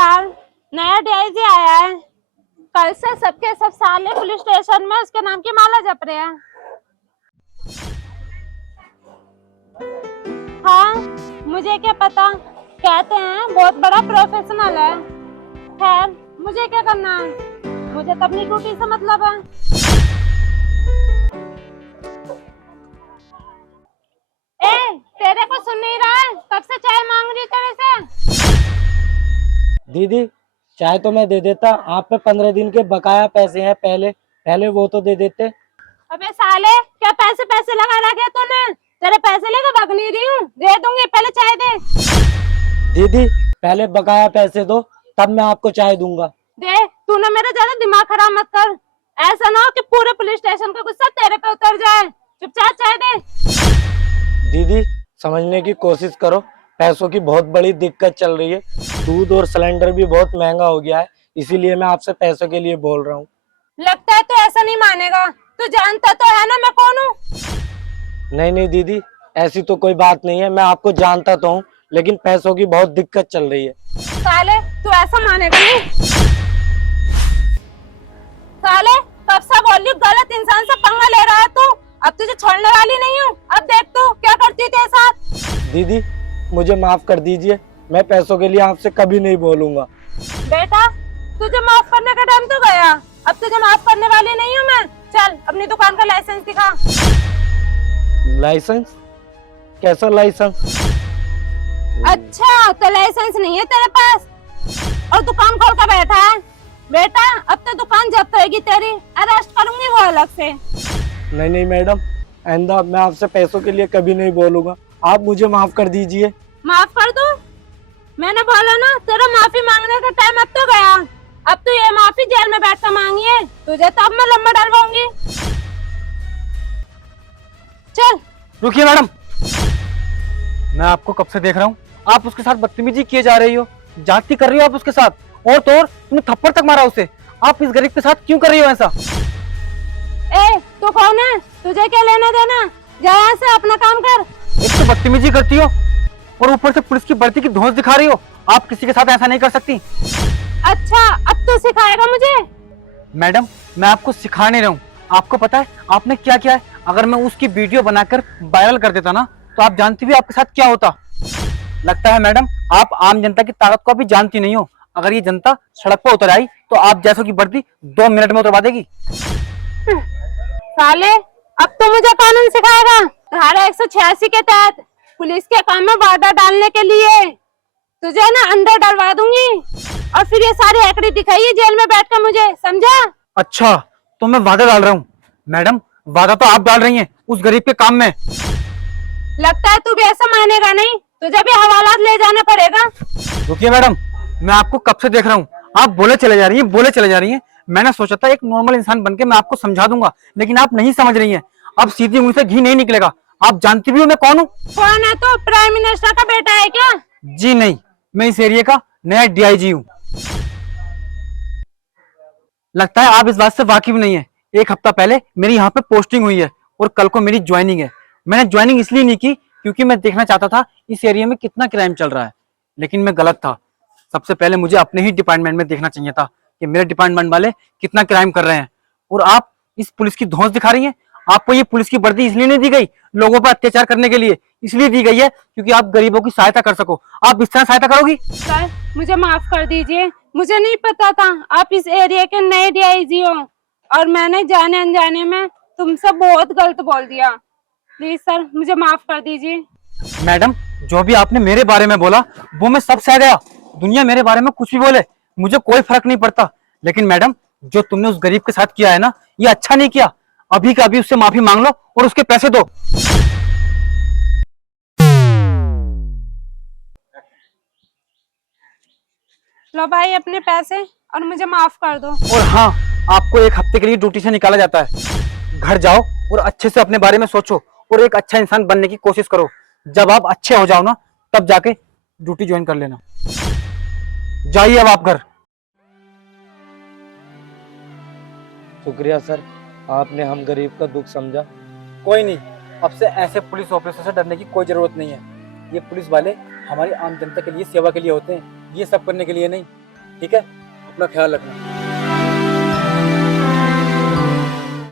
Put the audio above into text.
यार, नया डीआईजी आया है। कल से सबके सब साले पुलिस स्टेशन में उसके नाम की माला जप रहे हैं। हाँ, मुझे क्या पता, कहते हैं बहुत बड़ा प्रोफेशनल है। खैर, मुझे क्या करना है, मुझे तो अपनी ड्यूटी से मतलब है। ए, तेरे को सुन नहीं रहा है? कब से चाय मांग रही तेरे से। दीदी चाय तो मैं दे देता, आप पे 15 दिन के बकाया पैसे हैं, पहले पहले वो तो दे देते। अबे साले, क्या पैसे पैसे लगा रखे तूने? तेरे पैसे लेकर भाग नहीं रही हूँ, दे दूंगी, पहले चाय दे। दीदी पहले बकाया पैसे दो, तब मैं आपको चाय दूंगा। दे, तूने मेरा ज्यादा दिमाग खराब मत कर। ऐसा ना हो कि पूरे पुलिस स्टेशन का गुस्सा तेरे पे उतर जाए। चुपचाप चाय दे। दीदी समझने की कोशिश करो, पैसों की बहुत बड़ी दिक्कत चल रही है। दूध और सिलेंडर भी बहुत महंगा हो गया है, इसीलिए मैं आपसे पैसों के लिए बोल रहा हूँ। लगता है तू ऐसा नहीं मानेगा। तू जानता तो है ना मैं कौन हूँ। नहीं नहीं दीदी, ऐसी तो कोई बात नहीं है, मैं आपको जानता तो हूँ, लेकिन पैसों की बहुत दिक्कत चल रही है। साले, तू ऐसा मानेगा नहीं। साले, कब से बोल रही हूं, गलत इंसान से पंगा ले रहा है तू। अब तुझे छोड़ने वाली नहीं हूँ। अब देख तू क्या करती है तेरे साथ। दीदी मुझे माफ कर दीजिए, मैं पैसों के लिए आपसे कभी नहीं बोलूंगा। बेटा, तुझे माफ करने का टाइम तो गया। अब तुझे माफ करने वाली नहीं हूँ मैं। चल अपनी दुकान का लाइसेंस दिखा। लाइसेंस? कैसा लाइसेंस? अच्छा, तो लाइसेंस नहीं है तेरे पास और दुकान खोल कर बैठा है। बेटा, अब तो दुकान जब्त होगी तेरी, अरेस्ट करूंगी वो अलग से। नहीं नहीं मैडम, आइंदा मैं आपसे पैसों के लिए कभी नहीं बोलूंगा, आप मुझे माफ कर दीजिए। माफ कर दूं? मैंने बोला ना, तेरा माफी मांगने का टाइम अब तो गया। अब तो ये माफी जेल में बैठ कर मांगी है, तुझे तो अब मैं लंबा डलवाऊंगी। चल। रुकिए मैडम, मैं आपको कब से देख रहा हूँ, आप उसके साथ बदतमीजी किए जा रही हो, जाती कर रही हो आप उसके साथ, और तो और तुमने थप्पड़ तक मारा उसे। आप इस गरीब के साथ क्यों कर रही हो ऐसा? ए, तू कौन है? तुझे क्या लेना देना? जा यहाँ से, अपना काम कर। एक तो बदतमीजी करती हो और ऊपर से पुलिस की भर्ती की धौंस दिखा रही हो। आप किसी के साथ ऐसा नहीं कर सकती। अच्छा, अब तू सिखाएगा मुझे? मैडम, मैं आपको सिखा नहीं रहा हूँ, आपको पता है आपने क्या किया है? अगर मैं उसकी वीडियो बनाकर वायरल कर देता ना, तो आप जानती भी आपके साथ क्या होता। लगता है मैडम आप आम जनता की ताकत को भी जानती नहीं हो। अगर ये जनता सड़क पर उतर आई तो आप जैसों की वर्दी 2 मिनट में उतरवा देगी। साले, अब तो मुझे कानून सिखाएगा। धारा 186 के तहत पुलिस के काम में वादा डालने के लिए तुझे ना अंदर डलवा दूंगी, और फिर ये सारी हैकड़ी दिखाइए जेल में बैठकर मुझे, समझा? अच्छा, तो मैं वादा डाल रहा हूँ। मैडम, वादा तो आप डाल रही हैं उस गरीब के काम में। लगता है तू भी ऐसा मानेगा नहीं, तुझे भी हवालात ले जाना पड़ेगा। रुकिए मैडम, मैं आपको कब से देख रहा हूँ, आप बोले चले जा रही हैं, बोले चले जा रही हैं। मैंने सोचा था एक नॉर्मल इंसान बनके मैं आपको समझा दूंगा, लेकिन आप नहीं समझ रही हैं। अब सीधी उंगली से घी नहीं निकलेगा। आप जानती भी हो मैं कौन हूँ? कौन है तो? प्राइम मिनिस्टर का बेटा है क्या? जी नहीं, मैं इस एरिया का नया डीआईजी हूँ। लगता है आप इस बात से वाकिफ नहीं है। 1 हफ्ता पहले मेरी यहाँ पे पोस्टिंग हुई है और कल को मेरी ज्वाइनिंग है। मैंने ज्वाइनिंग इसलिए नहीं की क्योंकि मैं देखना चाहता था इस एरिया में कितना क्राइम चल रहा है, लेकिन मैं गलत था। सबसे पहले मुझे अपने ही डिपार्टमेंट में देखना चाहिए था कि मेरे डिपार्टमेंट वाले कितना क्राइम कर रहे हैं। और आप इस पुलिस की धौंस दिखा रही हैं। आपको ये पुलिस की वर्दी इसलिए नहीं दी गई लोगों पर अत्याचार करने के लिए, इसलिए दी गई है क्योंकि आप गरीबों की सहायता कर सको। आप इस तरह सहायता करोगी? सर, मुझे माफ कर दीजिए, मुझे नहीं पता था आप इस एरिया के नए डीआईजी हो, और मैंने जाने अनजाने में तुमसे बहुत गलत बोल दिया। प्लीज सर, मुझे माफ कर दीजिए। मैडम, जो भी आपने मेरे बारे में बोला वो मैं सब सह गया। दुनिया मेरे बारे में कुछ भी बोले, मुझे कोई फर्क नहीं पड़ता। लेकिन मैडम, जो तुमने उस गरीब के साथ किया है ना, ये अच्छा नहीं किया। अभी का अभी उससे माफी मांग लो और उसके पैसे दो। लो भाई अपने पैसे, और मुझे माफ कर दो। और हाँ, आपको 1 हफ्ते के लिए ड्यूटी से निकाला जाता है। घर जाओ और अच्छे से अपने बारे में सोचो और एक अच्छा इंसान बनने की कोशिश करो। जब आप अच्छे हो जाओ ना, तब जाके ड्यूटी ज्वाइन कर लेना। जाइए अब आप घर। शुक्रिया सर, आपने हम गरीब का दुख समझा। कोई नहीं, अब से ऐसे पुलिस ऑफिसर से डरने की कोई जरूरत नहीं है। ये पुलिस वाले हमारी आम जनता के लिए, सेवा के लिए होते हैं, ये सब करने के लिए नहीं। ठीक है, अपना ख्याल रखना।